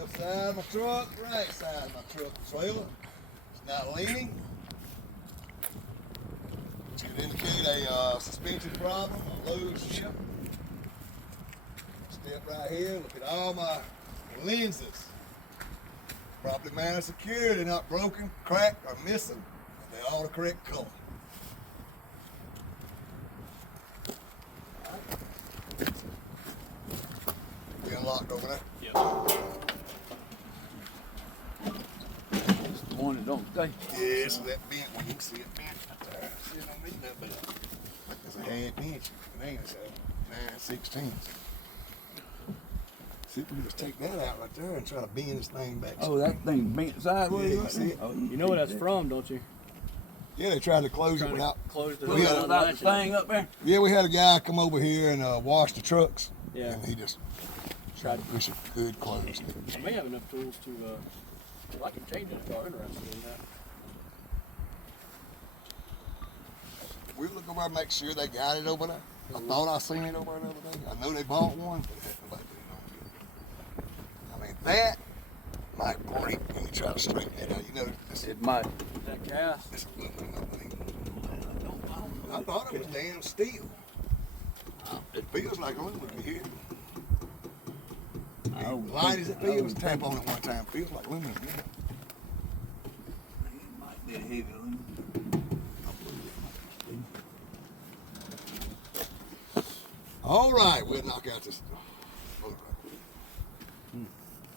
Left side of my truck, right side of my truck trailer. It's not leaning. Which could indicate a suspension problem, a loose ship. Step right here, look at all my lenses. Properly mounted, secure, they're not broken, cracked, or missing. They're all the correct color. You unlocked over there? Yep. It's the one that don't stay. Yeah, so that bent one, you can see it bent right there. See it underneath that belt. It's a half inch. It ain't a 9/16. See if we can just take that out right there and try to bend this thing back. Oh, that thing bent sideways. Yeah, Right see it? there? Oh, You know where that's from, don't you? Yeah, they tried to close it without. Close the We had hood That latch. thing up there. Yeah, we had a guy come over here and wash the trucks. Yeah. And he just Tried to. wish it could close. I may have enough tools to. I can change it if y'all are interested in that. We look over and make sure they got it over there. I thought I seen it over there the other day. I know they bought one, but nobody put it on. I mean, that might break when you try to straighten that out. You know, It might. That gas. it's aluminum thing. I thought it was damn steel. It feels like aluminum. You hear it? Light as it feels, tap on it one time. Feels like aluminum. Yeah. It might be a heavy one. All right, we'll knock out this.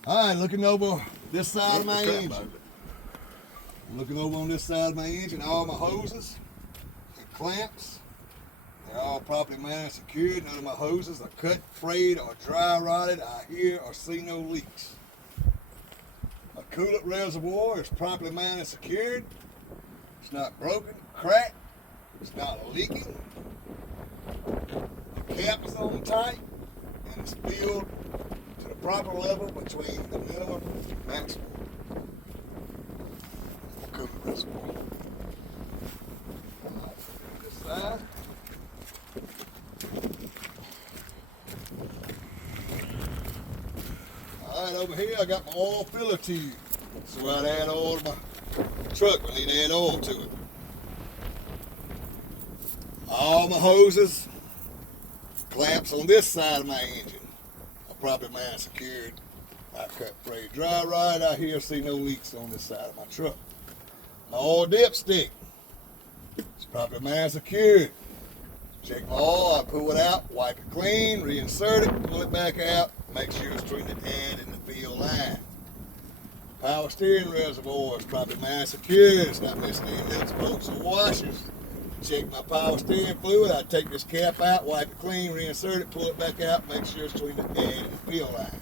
All right, looking over this side of my engine. Looking over on this side of my engine, all my hoses and clamps, they're all properly mounted and secured. None of my hoses are cut, frayed, or dry rotted. I hear or see no leaks. My coolant reservoir is properly mounted and secured. It's not broken, cracked. It's not leaking. The cap is on tight and it's filled to the proper level between the minimum and maximum. Coolant reservoir. This side. All right, over here I got my oil filler tube. So I'd add oil to my truck. I need to add oil to it. All my hoses, clamps on this side of my engine are properly mounted, secured. I cut, frayed, dry ride. I here see no leaks on this side of my truck. My oil dipstick, it's properly mounted, secured. Check my oil, I pull it out, wipe it clean, reinsert it, pull it back out, make sure it's between the head and the field line. Power steering reservoir is properly mounted, secured. It's not missing any nuts, bolts, or washers. Check my power steering fluid. I take this cap out, wipe it clean, reinsert it, pull it back out, make sure it's between the head and the field line.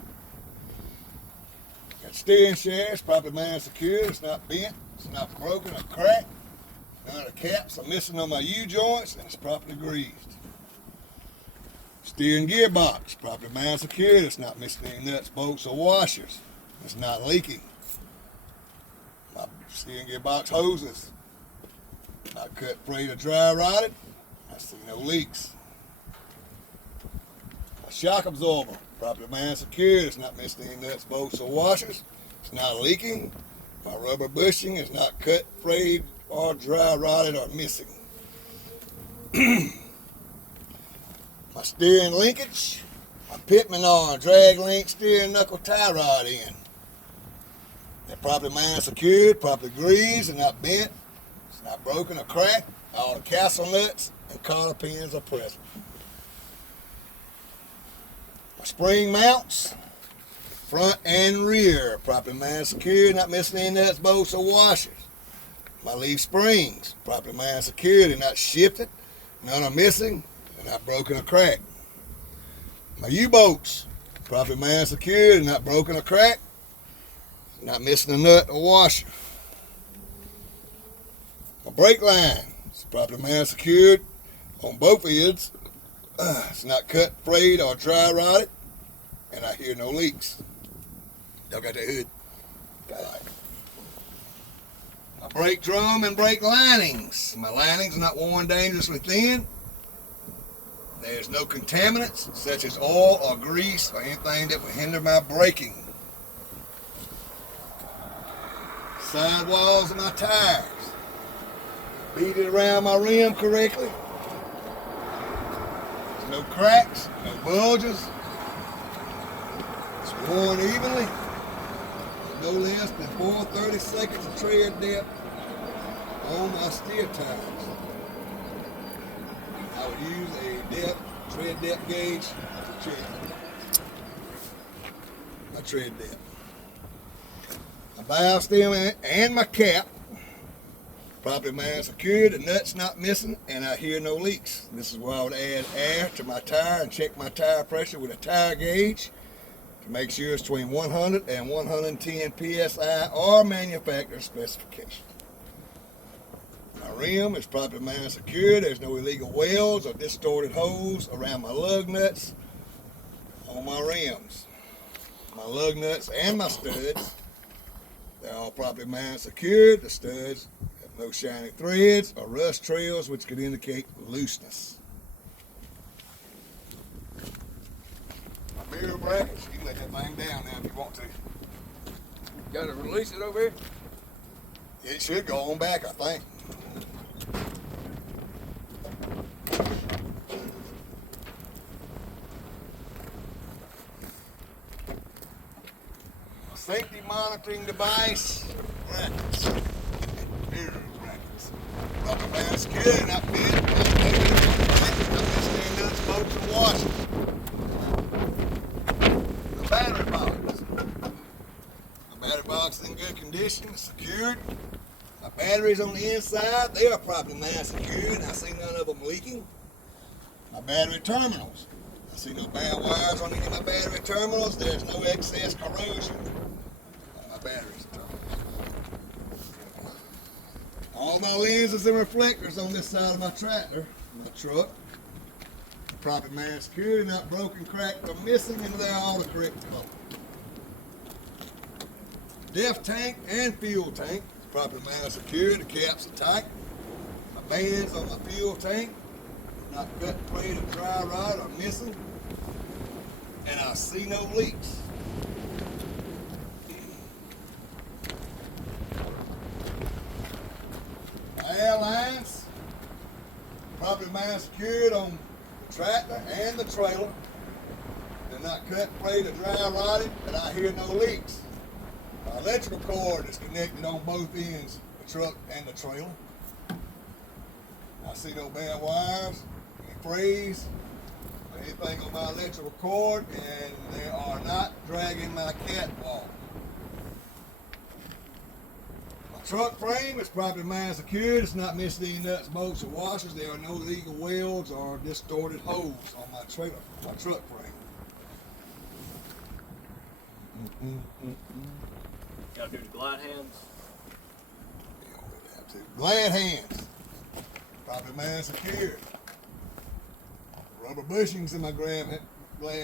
Got steering shaft, properly mounted, secured. It's not bent, it's not broken or cracked. None of the caps are missing on my U-joints, and it's properly greased. Steering gearbox, properly mounted, secured. It's not missing any nuts, bolts, or washers. It's not leaking. My steering gearbox hoses, not cut, frayed, or dry rotted. I see no leaks. My shock absorber, properly mounted, secured. It's not missing any nuts, bolts, or washers. It's not leaking. My rubber bushing is not cut, frayed, or dry rotted or missing. My steering linkage, my Pitman arm, drag link, steering knuckle tie rod in. They're properly mounted, secured, properly greased, and not bent. It's not broken or cracked. All the castle nuts and collar pins are present. My spring mounts, front and rear, properly mounted, secured, not missing any nuts, bolts, or washers. My leaf springs, properly mounted, secured, and not shifted. None are missing, and not broken or cracked. My U-bolts, properly mounted, secured, and not broken or cracked. Not missing a nut or washer. My brake line is properly mounted, secured on both ends. It's not cut, frayed, or dry rotted, and I hear no leaks. Y'all got that hood? All right. My brake drum and brake linings. My linings are not worn dangerously thin. There's no contaminants such as oil or grease or anything that would hinder my braking. sidewalls of my tires. Beat it around my rim correctly. There's no cracks, no bulges. It's worn evenly. No less than 4/30 seconds of tread depth on my steer tires. I would use a tread depth gauge to check my tread depth. My valve stem and my cap properly man secured, the nuts not missing, and I hear no leaks. This is where I would add air to my tire and check my tire pressure with a tire gauge to make sure it's between 100 and 110 psi or manufacturer specification. My rim is properly man secured. There's no illegal welds or distorted holes around my lug nuts on my rims. My lug nuts and my studs, they're all properly man secured. The studs have no shiny threads or rust trails which could indicate looseness. My mirror brackets, you can let that thing down now if you want to. Gotta release it over here. It should go on back, I think. A safety monitoring device, brackets, mirror brackets. Rubber band security, not bent, not negative, not stand nuts, bolts, and washers. The battery box. The battery box is in good condition, it's secured. My batteries on the inside, they are properly man secured, and I see none of them leaking. My battery terminals, I see no bad wires on any of my battery terminals. There's no excess corrosion on my battery terminals. All my lenses and reflectors on this side of my tractor, my truck, properly man secured, not broken, cracked, or missing, and they're all the correct color. Def tank and fuel tank, properly man secured, the caps are tight. My bands on my fuel tank, not cut, frayed, or dry rot or missing. And I see no leaks. My air lines, properly man secured on the tractor and the trailer. They're not cut, frayed, or dry rotted, and I hear no leaks. My electrical cord is connected on both ends of the truck and the trailer. I see no bad wires, any frays, or anything on my electrical cord, and they are not dragging my catwalk. My truck frame is properly man secured. It's not missing any nuts, bolts, or washers. There are no legal welds or distorted holes on my trailer, my truck frame. Gotta do the glide hands. Glad hands, properly man secured. Rubber bushings in my glad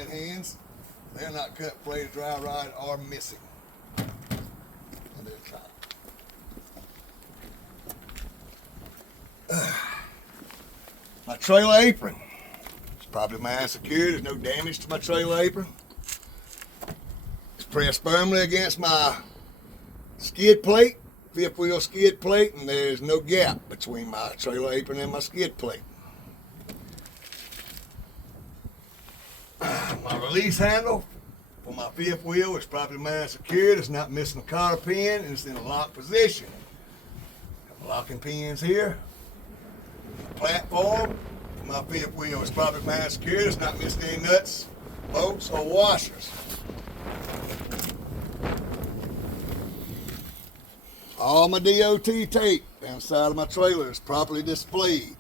hands. They're not cut, frayed, dry rotted, or missing. And they're tight. My trailer apron. It's properly man secured. There's no damage to my trailer apron. It's pressed firmly against my skid plate, fifth wheel skid plate, and there's no gap between my trailer apron and my skid plate. My release handle for my fifth wheel is properly man secured. It's not missing a cotter pin, and it's in a locked position. Have locking pins here. The platform for my fifth wheel is properly man secured. It's not missing any nuts, bolts, or washers. All my DOT tape inside of my trailer is properly displayed.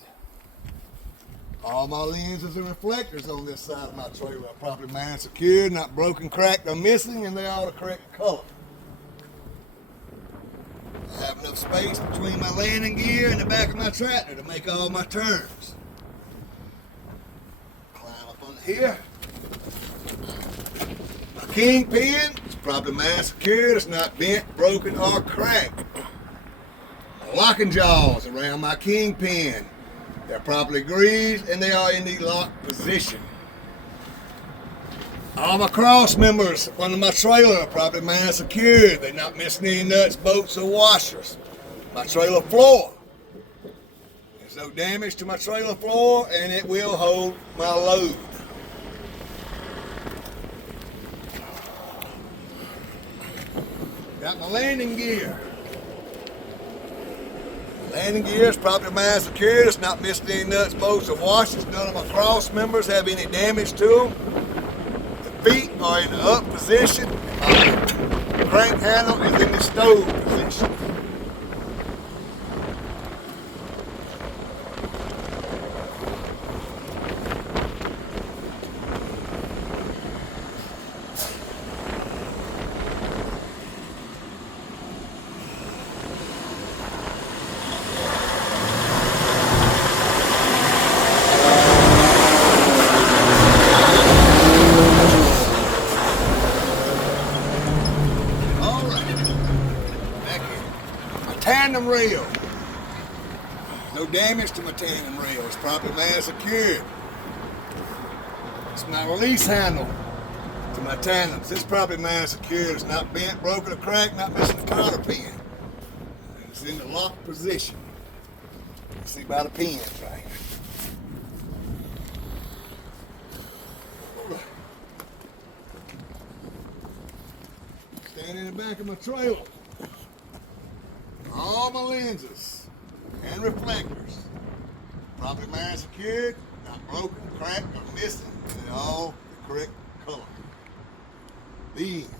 All my lenses and reflectors on this side of my trailer are properly man secured, not broken, cracked, or missing, and they are the correct color. I have enough space between my landing gear and the back of my tractor to make all my turns. Climb up under here. My kingpin is properly man secured. It's not bent, broken, or cracked. My locking jaws around my kingpin, they're properly greased and they are in the locked position. All my cross members under my trailer are property man secured. They're not missing any nuts, bolts, or washers. My trailer floor. There's no damage to my trailer floor, and it will hold my load. Got my landing gear. Landing gear is property man secured. It's not missing any nuts, bolts, or washers. None of my cross members have any damage to them. The feet are in the up position. My crank handle is in the stove position. Tandem rail. No damage to my tandem rail. It's properly man secured. It's my release handle to my tandems. It's properly man secured. It's not bent, broken, or cracked, not missing the cotter pin. It's in the locked position. You see by the pins right here. Stand in the back of my trailer. All my lenses and reflectors, properly man secured, not broken, cracked, or missing, and all the correct color. The end.